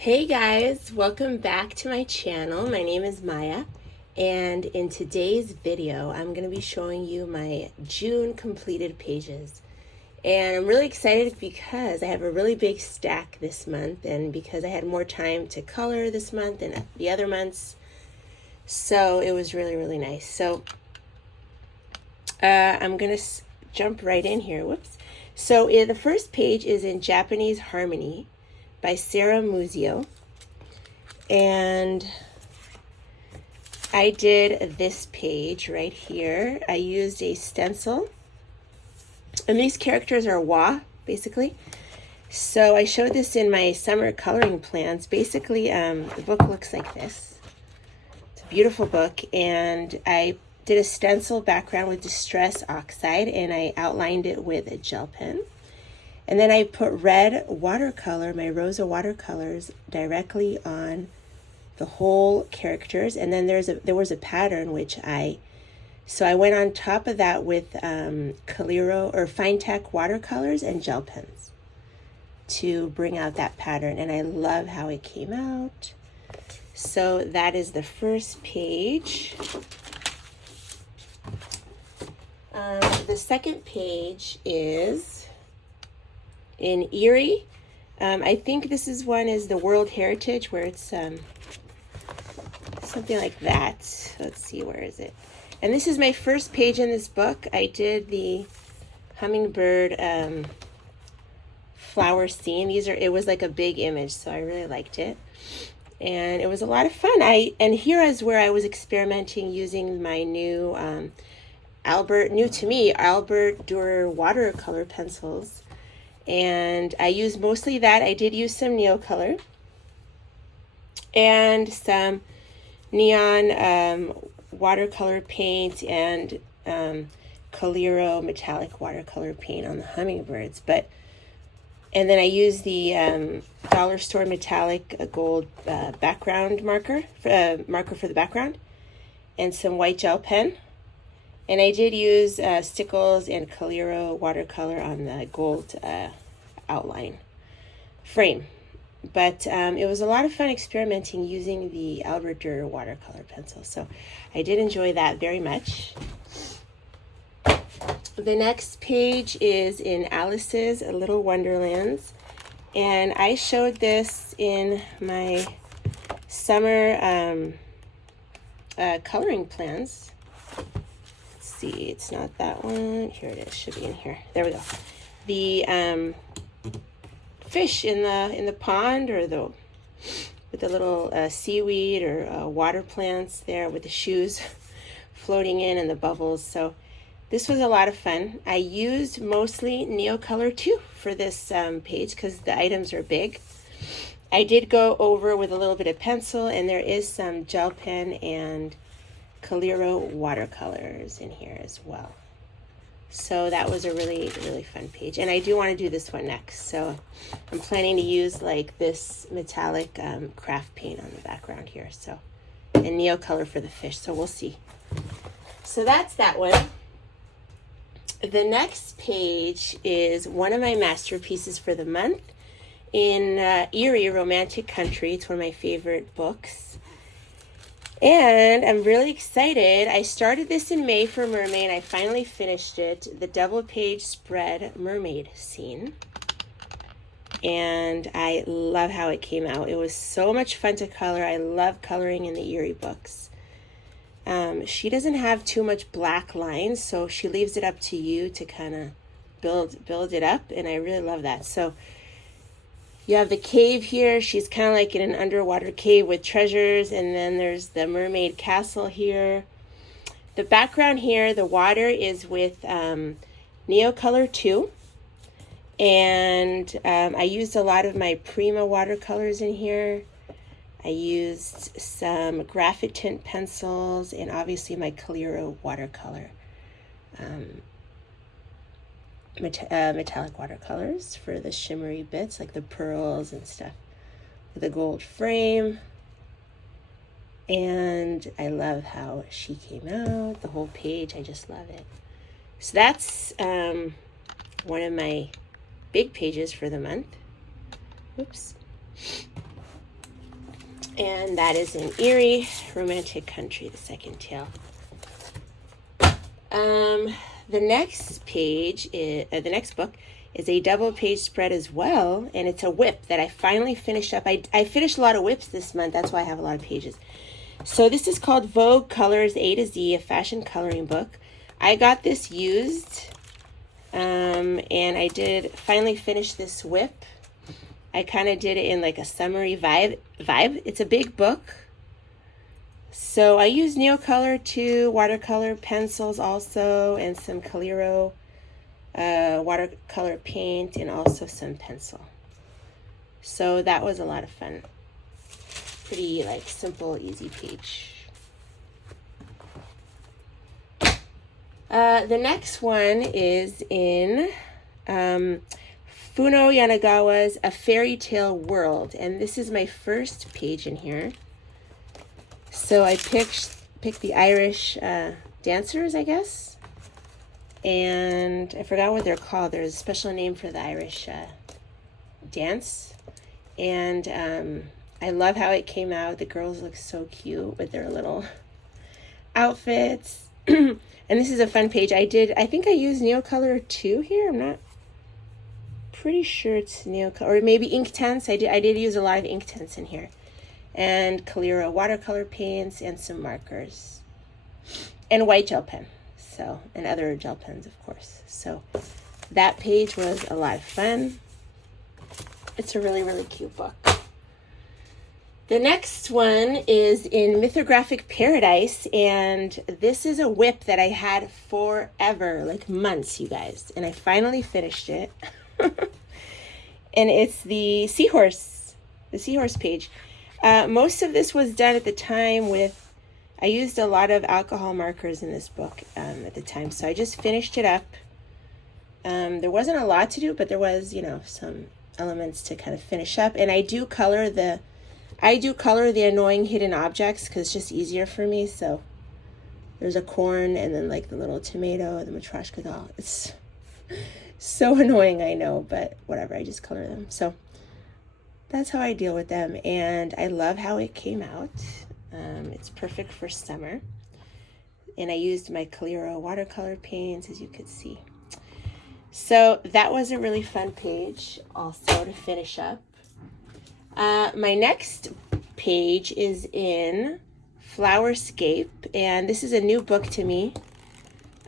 Hey guys, welcome back to my channel. My name is Maya, and in today's video I'm going to be showing you my June completed pages. And I'm really excited because I have a really big stack this month, and because I had more time to color this month than the other months, so it was really nice. So I'm going to jump right in here. Whoops. So the first page is in Japanese Harmony by Sarah Muzio, and I did this page right here. I used a stencil, and these characters are wa, basically. So I showed this in my summer coloring plans. Basically, the book looks like this. It's a beautiful book, and I did a stencil background with Distress Oxide, and I outlined it with a gel pen. And then I put red watercolor, my Rosa watercolors, directly on the whole characters. And then there was a pattern so I went on top of that with Coliro or Fine Tech watercolors and gel pens to bring out that pattern. And I love how it came out. So that is the first page. The second page is in Eerie. I think this is the World Heritage, where it's something like that. Let's see, where is it? And this is my first page in this book. I did the hummingbird flower scene. It was like a big image, so I really liked it. And it was a lot of fun. And here is where I was experimenting using my new new to me, Albert Dürer watercolor pencils. And I used mostly that. I did use some Neocolor and some neon watercolor paint and Coliro metallic watercolor paint on the hummingbirds. And then I used the dollar store metallic gold background marker for the background, and some white gel pen. And I did use Stickles and Coliro watercolor on the gold outline frame. But it was a lot of fun experimenting using the Albert Dürer watercolor pencil. So I did enjoy that very much. The next page is in Alice's Little Wonderlands. And I showed this in my summer coloring plans. See, it's not that one. Here it is. Should be in here. There we go. The fish in the pond, or with the little seaweed or water plants there with the shoes floating in and the bubbles. So this was a lot of fun. I used mostly Neocolor too for this page because the items are big. I did go over with a little bit of pencil, and there is some gel pen and Coliro watercolors in here as well. So that was a really fun page, and I do want to do this one next. So I'm planning to use like this metallic craft paint on the background here, so, and Neocolor for the fish, so we'll see. So that's that one. The next page is one of my masterpieces for the month in Eerie, Romantic Country. It's one of my favorite books. And I'm really excited. I started this in May for Mermaid. I finally finished it. The double page spread mermaid scene. And I love how it came out. It was so much fun to color. I love coloring in the Eerie books. She doesn't have too much black lines, so she leaves it up to you to kind of build it up. And I really love that. So you have the cave here. She's kind of like in an underwater cave with treasures. And then there's the mermaid castle here. The background here, the water is with Neocolor too. And I used a lot of my Prima watercolors in here. I used some graphite tint pencils and obviously my Coliro watercolor. Metallic watercolors for the shimmery bits like the pearls and stuff, with a gold frame. And I love how she came out, the whole page. I just love it. So that's one of my big pages for the month. Oops. And that is in Eerie, Romantic Country, the second tale. The next page, the next book is a double page spread as well, and it's a whip that I finally finished up. I finished a lot of whips this month, that's why I have a lot of pages. So this is called Vogue Colors A to Z, a fashion coloring book. I got this used, and I did finally finish this whip. I kind of did it in like a summery vibe. It's a big book. So I use Neocolor too, watercolor pencils also, and some Coliro watercolor paint, and also some pencil. So that was a lot of fun. Pretty like simple, easy page. The next one is in Funo Yanagawa's A Fairy Tale World, and this is my first page in here. So I picked the Irish dancers, I guess, and I forgot what they're called. There's a special name for the Irish dance, and I love how it came out. The girls look so cute with their little outfits. And this is a fun page. I think I used Neocolor 2 here. I'm not pretty sure it's Neocolor, or maybe Inktense. I did use a lot of Inktense in here. And Coliro watercolor paints and some markers. And white gel pen. So, and other gel pens, of course. So that page was a lot of fun. It's a really, really cute book. The next one is in Mythographic Paradise, and this is a whip that I had forever, like months, you guys. And I finally finished it. And it's the seahorse page. Most of this was done at the time with, I used a lot of alcohol markers in this book at the time. So I just finished it up. There wasn't a lot to do, but there was, some elements to kind of finish up. And I do color the annoying hidden objects because it's just easier for me. So there's a corn and then like the little tomato, the matryoshka doll. It's so annoying, I know, but whatever, I just color them. So that's how I deal with them, and I love how it came out. It's perfect for summer. And I used my Coliro watercolor paints, as you could see. So that was a really fun page also to finish up. My next page is in Flowerscape, and this is a new book to me.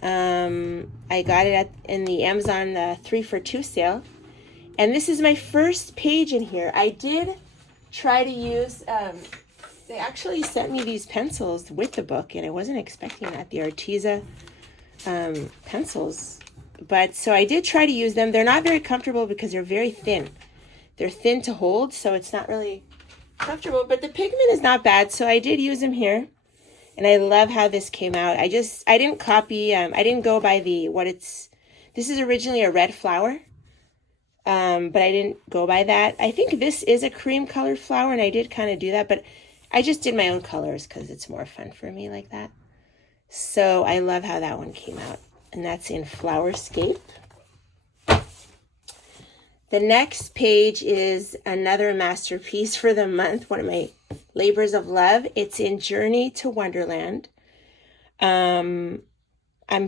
I got it in the Amazon 3 for 2 sale, and this is my first page in here. I did try to use, they actually sent me these pencils with the book, and I wasn't expecting that, the Arteza pencils. But so I did try to use them. They're not very comfortable because they're very thin. They're thin to hold, so it's not really comfortable, but the pigment is not bad, so I did use them here. And I love how this came out. I didn't copy, I didn't go by this is originally a red flower, but I didn't go by that. I think this is a cream colored flower, and I did kind of do that, but I just did my own colors because it's more fun for me like that. So I love how that one came out, and that's in Flowerscape. The next page is another masterpiece for the month, one of my labors of love. It's in Journey to Wonderland. I'm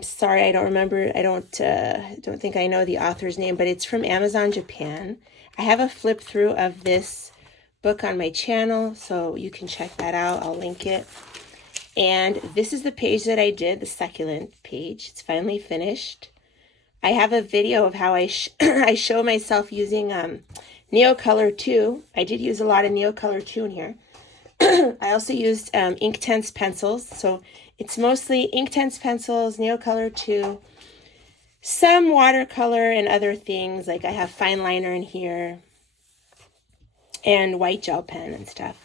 sorry, I don't remember. I don't think I know the author's name, but it's from Amazon Japan. I have a flip through of this book on my channel, so you can check that out. I'll link it. And this is the page that I did, the succulent page. It's finally finished. I have a video of how I show myself using Neocolor 2. I did use a lot of Neocolor 2 in here. I also used Inktense pencils. So it's mostly Inktense pencils, Neocolor 2, some watercolor and other things. Like I have fine liner in here and white gel pen and stuff.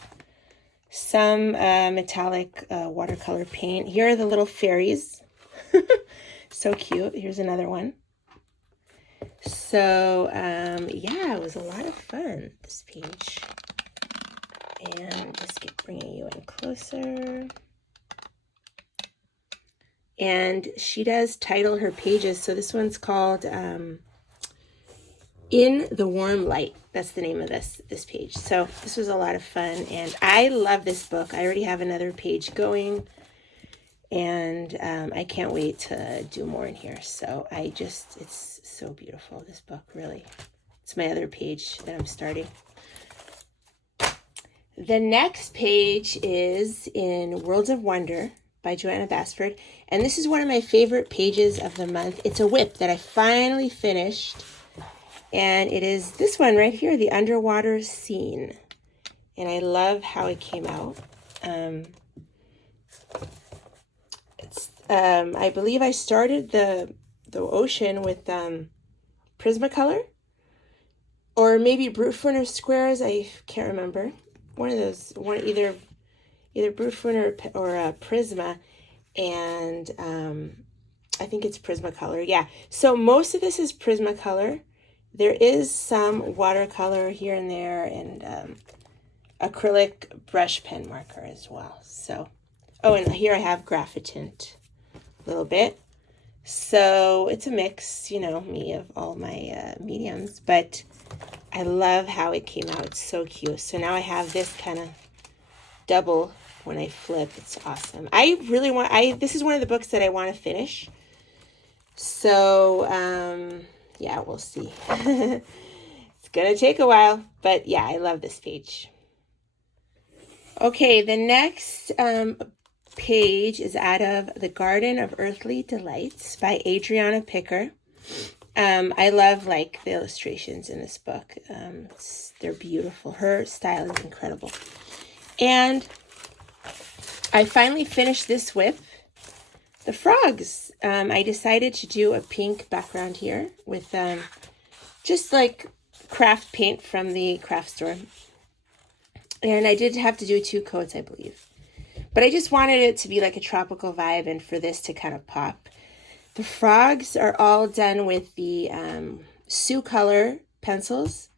Some metallic watercolor paint. Here are the little fairies. So cute. Here's another one. So, yeah, it was a lot of fun, this page. And just bringing you in closer. And she does title her pages. So this one's called In the Warm Light. That's the name of this page. So this was a lot of fun, and I love this book. I already have another page going, and I can't wait to do more in here. So it's so beautiful, this book, really. It's my other page that I'm starting. The next page is in Worlds of Wonder by Joanna Basford, and this is one of my favorite pages of the month. It's a whip that I finally finished. And it is this one right here, the underwater scene. And I love how it came out. I believe I started the ocean with Prismacolor. Or maybe Brute Furniture Squares, I can't remember. One of those, either Brute Furniture or Prisma. And I think it's Prismacolor, yeah. So most of this is Prismacolor. There is some watercolor here and there, and acrylic brush pen marker as well. So, oh, and here I have Graphitint a little bit. So it's a mix, you know, me of all my mediums, but I love how it came out. It's so cute. So now I have this kind of double when I flip. It's awesome. I really want, this is one of the books that I want to finish. So, yeah, we'll see. It's going to take a while, but yeah, I love this page. Okay, the next page is out of The Garden of Earthly Delights by Adriana Picker. I love like the illustrations in this book. They're beautiful. Her style is incredible. And I finally finished this whip. The frogs. I decided to do a pink background here with just like craft paint from the craft store. And I did have to do 2 coats, I believe. But I just wanted it to be like a tropical vibe and for this to kind of pop. The frogs are all done with the Sioux Color pencils.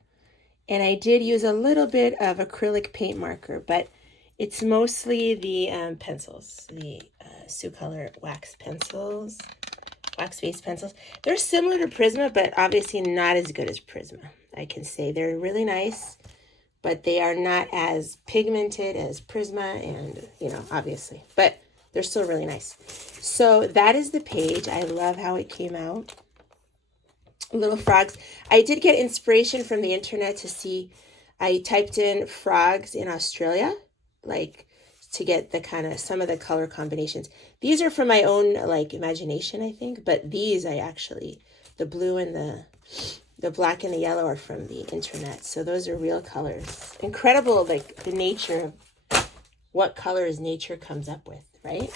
And I did use a little bit of acrylic paint marker, but it's mostly the pencils, the Sioux Color wax-based pencils. They're similar to Prisma, but obviously not as good as Prisma. I can say they're really nice, but they are not as pigmented as Prisma, and, you know, obviously, but they're still really nice. So that is the page. I love how it came out. Little frogs. I did get inspiration from the internet to see, I typed in frogs in Australia, like to get the kind of some of the color combinations. These are from my own like imagination, I think, but these the blue and the black and the yellow are from the internet. So those are real colors. Incredible, like the nature of what colors nature comes up with, right?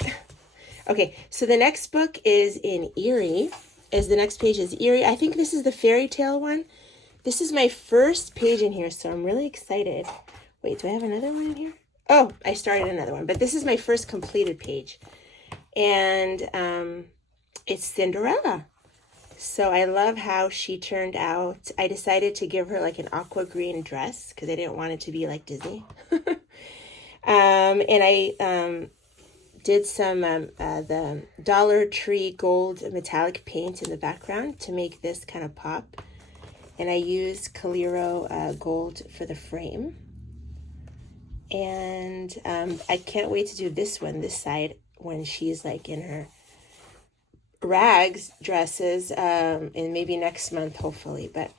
Okay, so the next book is in Eerie. The next page is Eerie. I think this is the fairy tale one. This is my first page in here, so I'm really excited. Wait, do I have another one in here? Oh, I started another one, but this is my first completed page. And it's Cinderella. So I love how she turned out. I decided to give her like an aqua green dress because I didn't want it to be like Disney. And I did some the Dollar Tree gold metallic paint in the background to make this kind of pop. And I used Calero gold for the frame. And I can't wait to do this side, when she's like in her rags dresses, and maybe next month, hopefully. But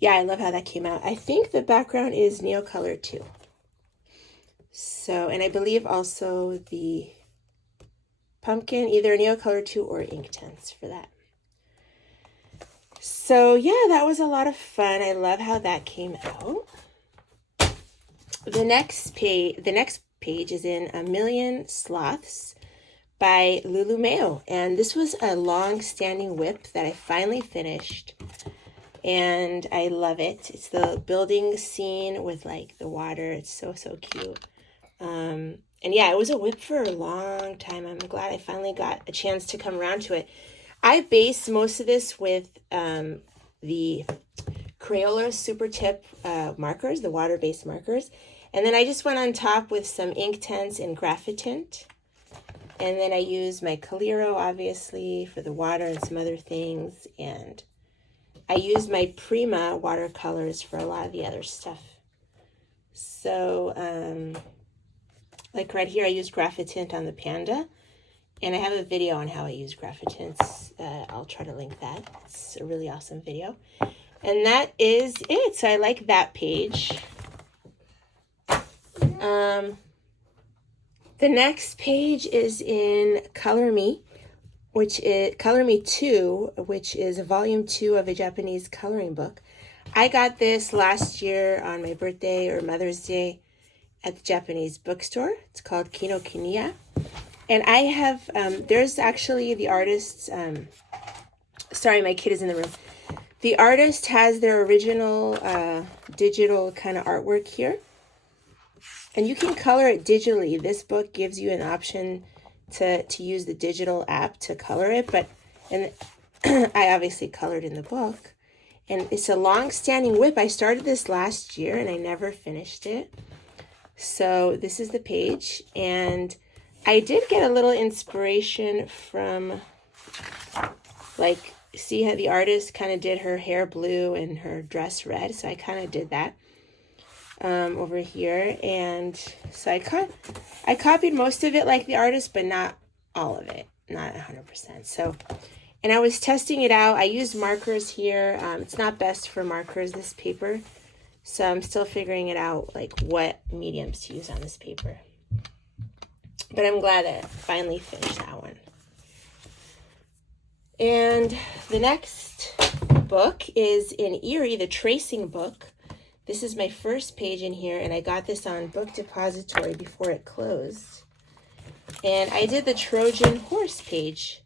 yeah, I love how that came out. I think the background is Neocolor too. So, and I believe also the pumpkin, either Neocolor 2 or Inktense for that. So yeah, that was a lot of fun. I love how that came out. The next page is in A Million Sloths by Lulu Mayo. And this was a long-standing whip that I finally finished. And I love it. It's the building scene with like the water. It's so, so cute. And yeah, it was a whip for a long time. I'm glad I finally got a chance to come around to it. I base most of this with the Crayola Super Tip markers, the water-based markers. And then I just went on top with some Inktense and Graphitint. And then I used my Calero, obviously, for the water and some other things. And I use my Prima watercolors for a lot of the other stuff. So, like right here, I use Graphitint on the panda. And I have a video on how I use Graphitints. I'll try to link that. It's a really awesome video. And that is it. So I like that page. The next page is in Color Me, Color Me 2, which is volume 2 of a Japanese coloring book. I got this last year on my birthday or Mother's Day at the Japanese bookstore. It's called Kinokuniya. And I have, there's actually the artist's, sorry, my kid is in the room. The artist has their original digital kind of artwork here. And you can color it digitally. This book gives you an option to use the digital app to color it. And I obviously colored in the book. And it's a long-standing whip. I started this last year and I never finished it. So this is the page. And I did get a little inspiration from, like, see how the artist kind of did her hair blue and her dress red. So I kind of did that over here. And so I copied most of it like the artist, but not all of it, not 100%. So, and I was testing it out. I used markers here. It's not best for markers, this paper. So I'm still figuring it out, like what mediums to use on this paper. But I'm glad that I finally finished that one. And the next book is in Eerie, the tracing book. This is my first page in here, and I got this on Book Depository before it closed. And I did the Trojan horse page.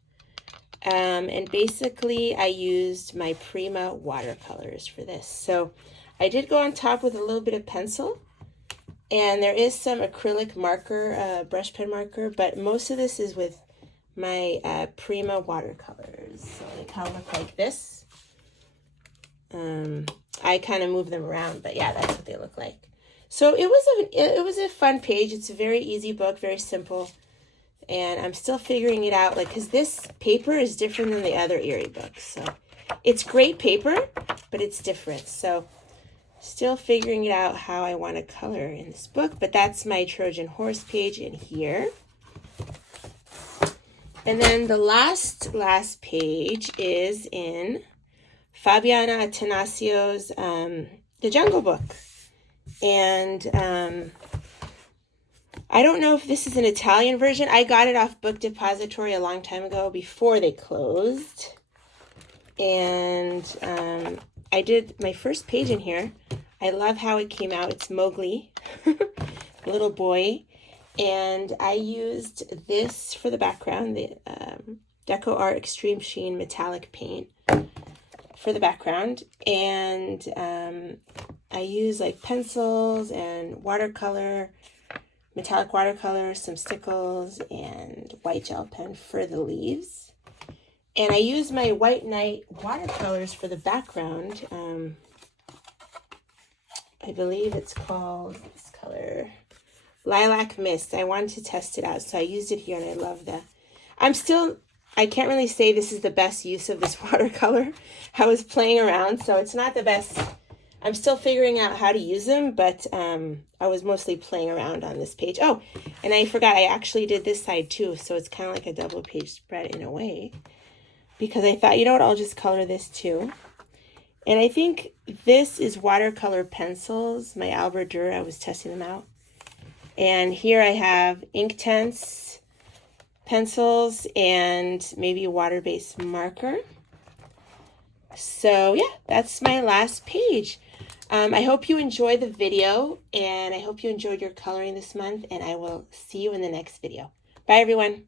And basically, I used my Prima watercolors for this. So I did go on top with a little bit of pencil. And there is some acrylic marker, brush pen marker, but most of this is with my Prima watercolors. So they kind of look like this. I kind of move them around, but yeah, that's what they look like. So it was a fun page. It's a very easy book, very simple. And I'm still figuring it out, like, because this paper is different than the other Eerie books. So it's great paper, but it's different. So still figuring it out how I want to color in this book, but that's my Trojan horse page in here. And then the last page is in Fabiana Attanassio's The Jungle Book. And I don't know if this is an Italian version. I got it off Book Depository a long time ago before they closed. And I did my first page in here. I love how it came out. It's Mowgli, little boy. And I used this for the background, the Deco Art Extreme Sheen Metallic Paint for the background. And I use like pencils and watercolor, metallic watercolor, some stickles, and white gel pen for the leaves. And I use my White Night watercolors for the background. I believe it's called this color, Lilac Mist. I wanted to test it out, so I used it here, and I love that. I can't really say this is the best use of this watercolor. I was playing around, so it's not the best. I'm still figuring out how to use them, but I was mostly playing around on this page. Oh, and I forgot, I actually did this side too, so it's kind of like a double page spread in a way. Because I thought, you know what, I'll just color this too. And I think this is watercolor pencils, my Albert Dürer. I was testing them out. And here I have Inktense pencils and maybe a water-based marker. So yeah, that's my last page. I hope you enjoyed the video, and I hope you enjoyed your coloring this month, and I will see you in the next video. Bye, everyone.